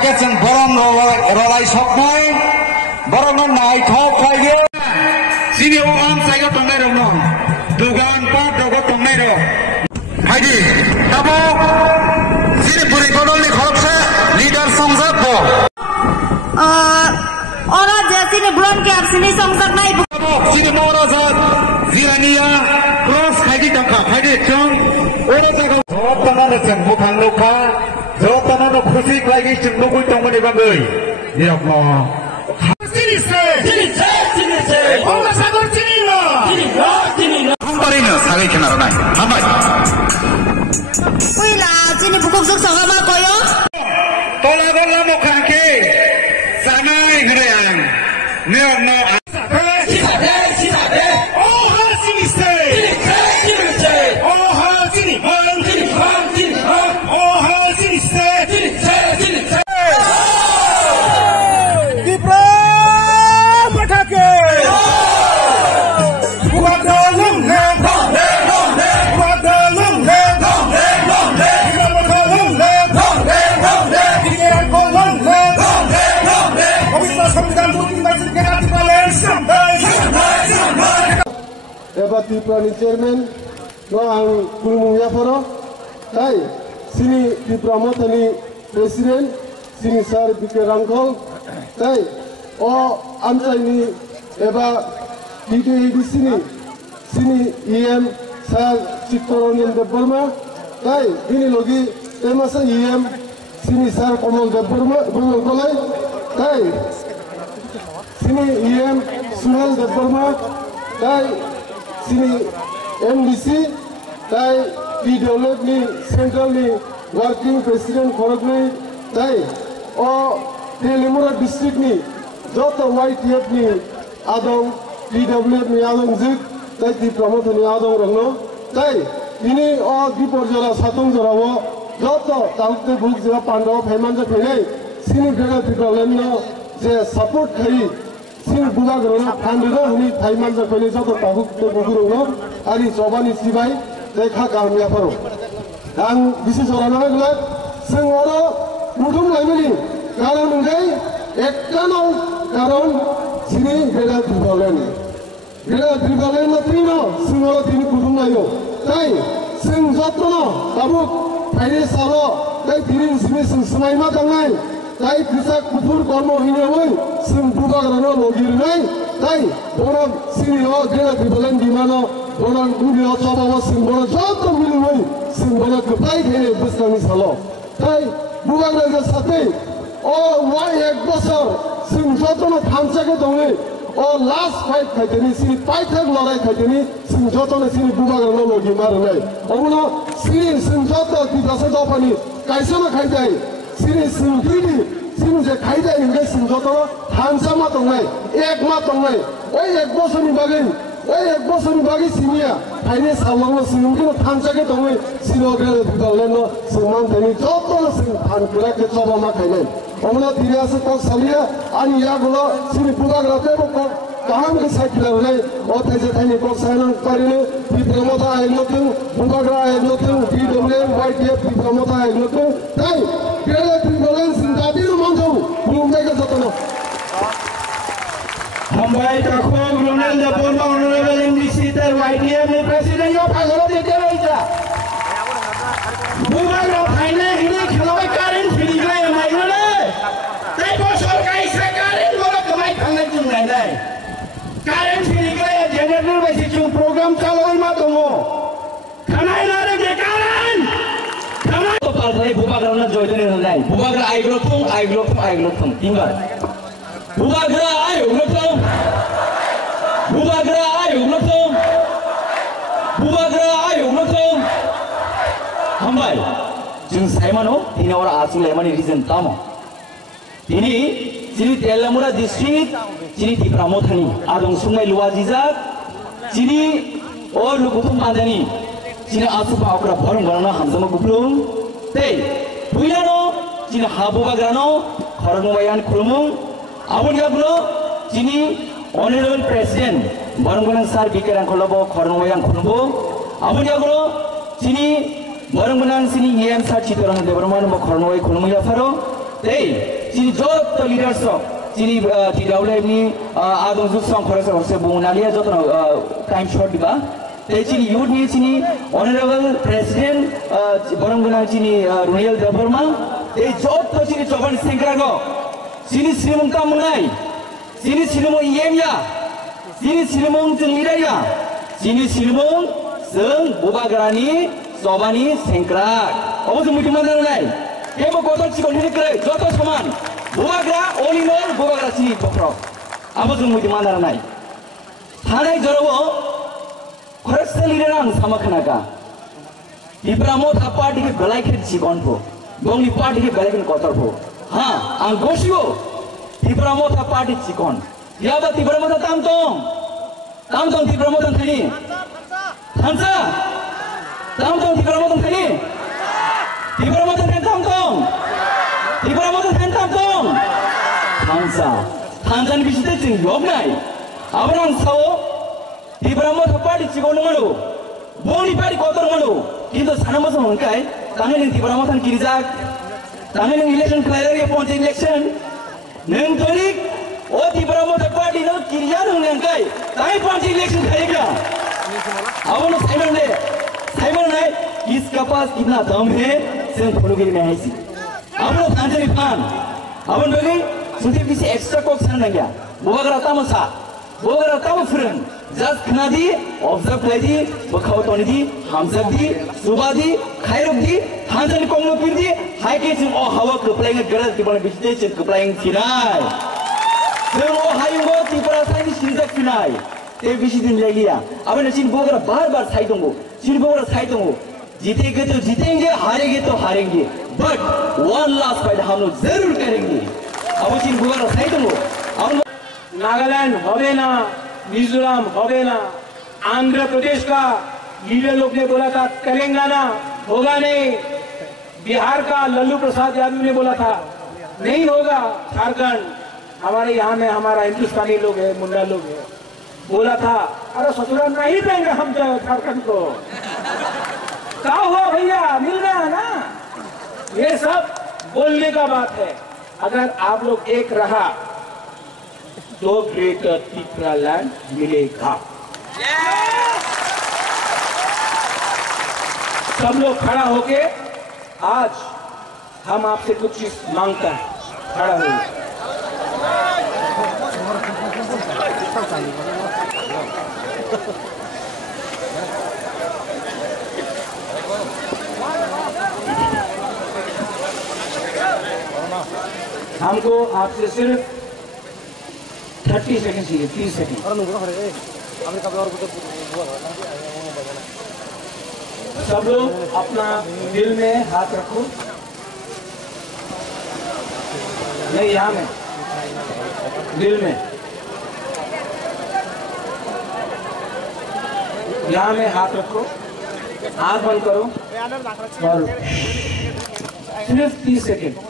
ke jeng borong rolai soknai borong nai thok khaige sini o am saiga tongnai rong no dugan pa dogo tongnai ro haidi tabo sini puri kodol ni khoroksa leader songjak bo ora je sini blon ke sini songjak nai tabo sini mora jat zirania cross khaigi tangka haidi chong ora jaga jotana jeng bukhang lokha jotana no khusi lagi jeng nugui tongmani bangai nirok no sini se Bangga Sagar sini no Hambarina sagai kenara nai hambai Wila sini bukuk suk sama koyo tola golla mo khangke sanai hreyang nirok no Tripura chairman no ang kulmung yafaro tai sini Tripura motani president sini sar bike rangkol tai o amchai ni eba DTAD sini EM sar Chittoronin Deborma tai ini logi emasa EM sini sar Komol Deborma bungal kolai tai sini EM Sunal Deborma tai sini MDC tai PWF ni central ni working president Khorogoi tai o Telimura district ni joto YTF ni adong PWF ni adong jik tai di promote ni adong rongno tai ini o diporjora satong jora o joto taute buk jora pandau phaimanja phenai sini bega Tripura no je support khai sini buga grona pandro huni thaimanja phenai joto tabuk to bugurongno ari jobani sibai dekha kamya paro ang bisis orana gula sengoro mudum laimani karon ngai ekkano karon sini bega Tripura no trino sengoro tini kudum layo tai seng jotono tabuk phaine salo tai tini simi semai ma kangai tai krisak kufur kormo hinewoi sing buga grona logir nai tai bora sini o bega Tripura dimano orang kuni coba wasing bola jatuh miluai sing bola kebaik ini besar salo. Tapi bukan lagi sate. Oh wah ek besar sing jatuh na thamsa ke dongwe. Oh last fight kaiteni sini fight tak lari kaiteni sing jatuh na sini bukan lagi logi marunai. Oh no sini sing jatuh di dasar dapani kaisa na kaitai sini sing kiri sini je kaitai ini sing jatuh thamsa ma dongwe ek ma dongwe. Oh ek besar ni bagai ওই এক বছর বাকি সিনিয়া ফাইনে সালানো সিনকে থানচাকে দঙে সিনগ্রে দিদালেনো সমান Thani যত scene থান কুরাকে চবামা খাইলেন অমনা দিরে আছে ক সালিয়া আনি ইয়াগুলো সিনি পুগাগ্রাতে ক কাহাম কে সাইকেল হলে ও থাইছে থাইনি ক সাইনন পারিনে বিপ্রমতা আইনতু পুগাগ্রা আইনতু ডিডব্লিউ ওয়াইটিএফ বিপ্রমতা আইনতু তাই কেলে ত্রিবলেন সিন দাবির মঞ্চ বুলুমদাকে যতনো Hambai takut Ronald Deborma Honorable MDC ter YTF ni Presiden yo phagoro dete raisa. Bukan lo phaine hini kheloi karen philigai mai le. Tai bo sorkai sakarin bolo kamai phangai chung nai nai. Karen philigai generator besi chung program chaloi ma dongo. Khanai na re bekaran. Khanai to palthai bubagra joidone nai. Bubagra aiglopung tinggal. Bubagra aiglopung Hambai jeng saimano ini orang asli lemani reason tamo ini sini Telamura district sini di Pramothani adong sungai luwajijak sini or lukutum madani sini asu paukra borong gorana hamzama guplung tei builano sini habubagrano khorongwayan khulmung abun gablo sini Honorable President Baranggunan Sar Bikirang Kolobo Khorongwayang Khulumbo abun gablo sini Baranggunan sini EM Sar Chittoronin Deborma no Khorongway Khulumung yafaro Cini jod to leadership, cini tidak ni adung jusang korang bunalia jod time short diba. Cini youth ni cini honorable president borang guna cini Royal Department. Jod to cini coban sengkrago, cini sirimung kamunai, cini sirimung yemya, cini sirimung jengliraya, cini sirimung seng bubagrani sobani sengkrak. Apa semua di mana nai? Kemo kotor cikon ini kere, jodoh saman. Bubagra, olimon, bubagra sini pokro. Apa semua di mana nai? Tanai jorowo, korek lideran sama kenaga. Di Brahmo party ke belai ke cikon po, gong di party ke belai ke kotor po. Ha, anggosio. Di Brahmo party cikon. Ya ba di Brahmo tamtong di Brahmo tani. Hansa, tamtong di Brahmo tani. Di Brahmo tamtong. Di Brahmo tamtong. Hansa ni bisite cing job nai. Abang sawo di Brahmo party cikon malu. Boni party kotor malu. Kita sana masuk mengkai. Tangan yang di Brahmo tan kirijak. Tangan yang election kelairan ponce election. Nengtorik. Oh di Brahmo party no kirijak mengkai. Tangan ponce election kaiga. Abang Simon nai. इसका पास कितना दम है सिर्फ फॉलोगिरी में है इसी अब लोग अंजलि खान अब लोग सुधीर किसी एक्स्ट्रा कोक सन नहीं गया वो अगर आता मु फ्रेंड जस्ट खनादी ऑब्जर्व लेदी बखावतोनी दी हमजब दी सुबह दी खायरुक दी हांजन कोंगलो पिर दी हाई केसिंग ओ हवा कप्लाइंग गरज की बने बिस्ते कप्लाइंग फिनाई फिर वो हाईंगो तीपरा साइनी सिंजक फिनाई ते बिसी दिन ले लिया अब नसीन बोगरा बार साइडोंगो जीतेंगे तो जीतेंगे, हारेंगे तो हारेंगे, बट वन लास्ट फाइट हम लोग जरूर करेंगे। अब उसी बुआरा सही दूँगो। अब नागालैंड होगे ना, मिजोरम होगे ना, आंध्र प्रदेश का लीडर लोग ने बोला था करेंगे ना, होगा नहीं। बिहार का लल्लू प्रसाद यादव ने बोला था नहीं होगा। झारखंड हमारे यहाँ में हमारा हिंदुस्तानी लोग है, मुंडा लोग है, बोला था अरे ससुरा नहीं देंगे हम झारखंड को। क्या हुआ भैया, मिल गया ना। ये सब बोलने का बात है। अगर आप लोग एक रहा तो ग्रेटर त्रिपुरा लैंड मिलेगा। सब लोग खड़ा होके आज हम आपसे कुछ चीज मांगता है, खड़ा हो। हमको आपसे सिर्फ 30 सेकंड चाहिए, 30 सेकंड। सब लोग अपना दिल में हाथ रखो। नहीं, यहाँ में दिल में, यहाँ में हाथ रखो, आँख बंद करो और सिर्फ 30 सेकंड।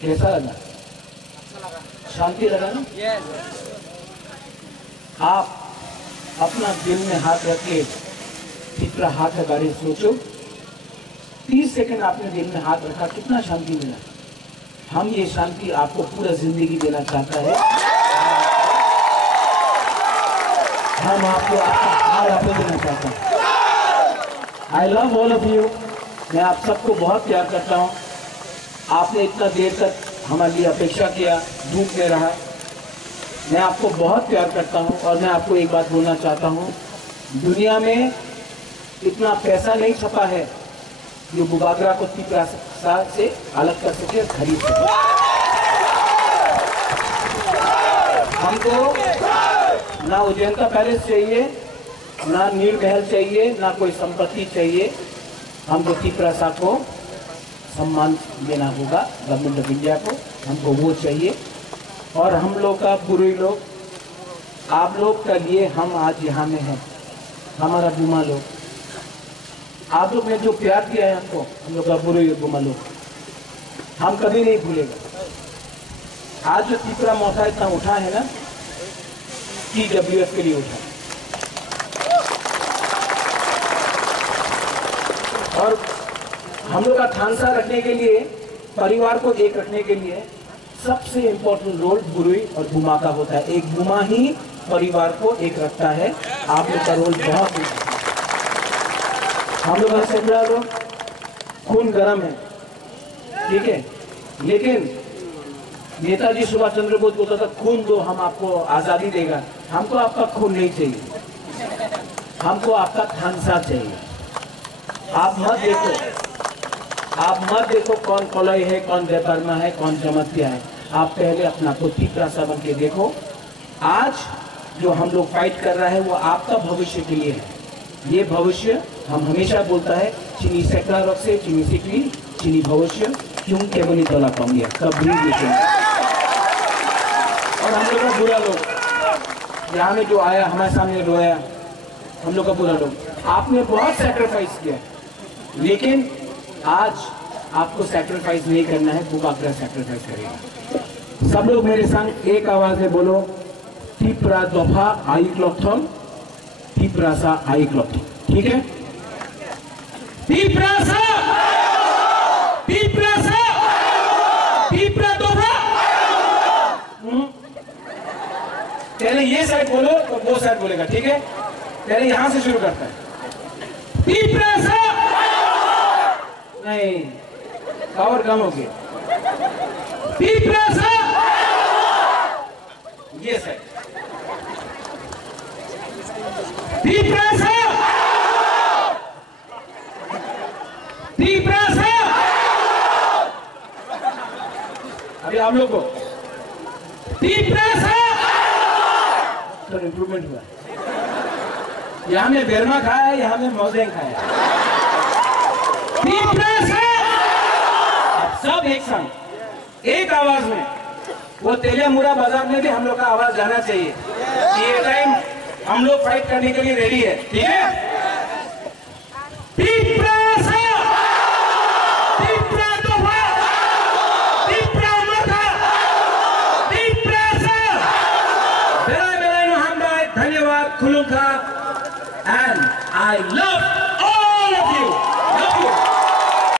कैसा लगा? शांति लगा ना? आप अपना दिल में हाथ रख के कितना हाथ के बारे में सोचो। 30 सेकंड आपने दिल में हाथ रखा, कितना शांति मिला। हम ये शांति आपको पूरा जिंदगी देना चाहता है। हम आपको आपका हार आपको देना चाहता हूँ। I love all of you. मैं आप सबको बहुत प्यार करता हूँ। आपने इतना देर तक हमारे लिए अपेक्षा किया, धूप में रहा। मैं आपको बहुत प्यार करता हूं और मैं आपको एक बात बोलना चाहता हूं, दुनिया में इतना पैसा नहीं छपा है जो बुबागरा को त्रिपुरा से अलग कर सके, खरीद सके। हमको ना उजैनता पैलेस चाहिए, ना नील महल चाहिए, ना कोई संपत्ति चाहिए। हमको त्रिपुरा को सम्मान देना होगा, गवर्नमेंट ऑफ इंडिया को, हमको वो चाहिए। और हम लोग का पूरे लोग आप लोग के लिए हम आज यहाँ में हैं, हमारा बुमा लोग, आप लोग ने जो प्यार दिया है हमको, हम लोग का बुरे बुमा लोग, हम कभी नहीं भूलेगा। आज जो तीसरा मौका इतना उठा है ना, TWF के लिए उठा, और हम लोग का थानसा रखने के लिए, परिवार को एक रखने के लिए सबसे इम्पोर्टेंट रोल बुरुई और बुमा का होता है। एक बुमा ही परिवार को एक रखता है। आप लोग का रोल बहुत ही, हम लोग का सैकड़ा लोग खून गर्म है, ठीक है, लेकिन नेताजी सुभाष चंद्र बोस बोलता था खून दो हम आपको आजादी देगा। हमको आपका खून नहीं चाहिए, हमको आपका थानसा चाहिए। आप मत देखो कौन कोलई है, कौन जयपरमा है, कौन जमतिया है। आप पहले अपना को तीसरा बन के देखो। आज जो हम लोग फाइट कर रहा है वो आपका भविष्य के लिए है। ये भविष्य हम हमेशा बोलता है, चीनी सेक्टर रख से चीनी सिकली चीनी भविष्य क्यों के बनी तोला पाऊंगे कभी नहीं। और हम लोग का बुरा लोग यहाँ में जो आया हमारे सामने रोया, हम लोग का बुरा लोग, आपने बहुत सैक्रिफाइस किया, लेकिन आज आपको सैक्रिफाइस नहीं करना है, बुकाग्रह सैक्रिफाइस करेगा। सब लोग मेरे संग एक आवाज में बोलो, तीपरा दफा आई क्लॉथम, तीपरासा आई क्लॉथम, ठीक है? तीपरासा, तीपरासा, तीपरा दफा। पहले ये साइड बोलो तो वो साइड बोलेगा, ठीक है? पहले यहां से शुरू करता है, तीपरासा। नहीं, पावर कम हो गया। तीपरासा, ये साइड, तीपरासा, तीपरासा। अभी आप लोग को तीपरासा तो इम्प्रूवमेंट हुआ। यहाँ में बेरमा खाया है, यहाँ में मौजें खाया है। सब एक संग एक आवाज में, वो तेलियामुरा बाजार में भी हम लोग का आवाज जाना चाहिए कि ये टाइम हम लोग फाइट करने के लिए रेडी है, ठीक है? तीपरासा, तीपरा दोहा, तीपरा मथा, तीपरासा। बेला बेला नो हम बाय धन्यवाद खुलुम था, and I love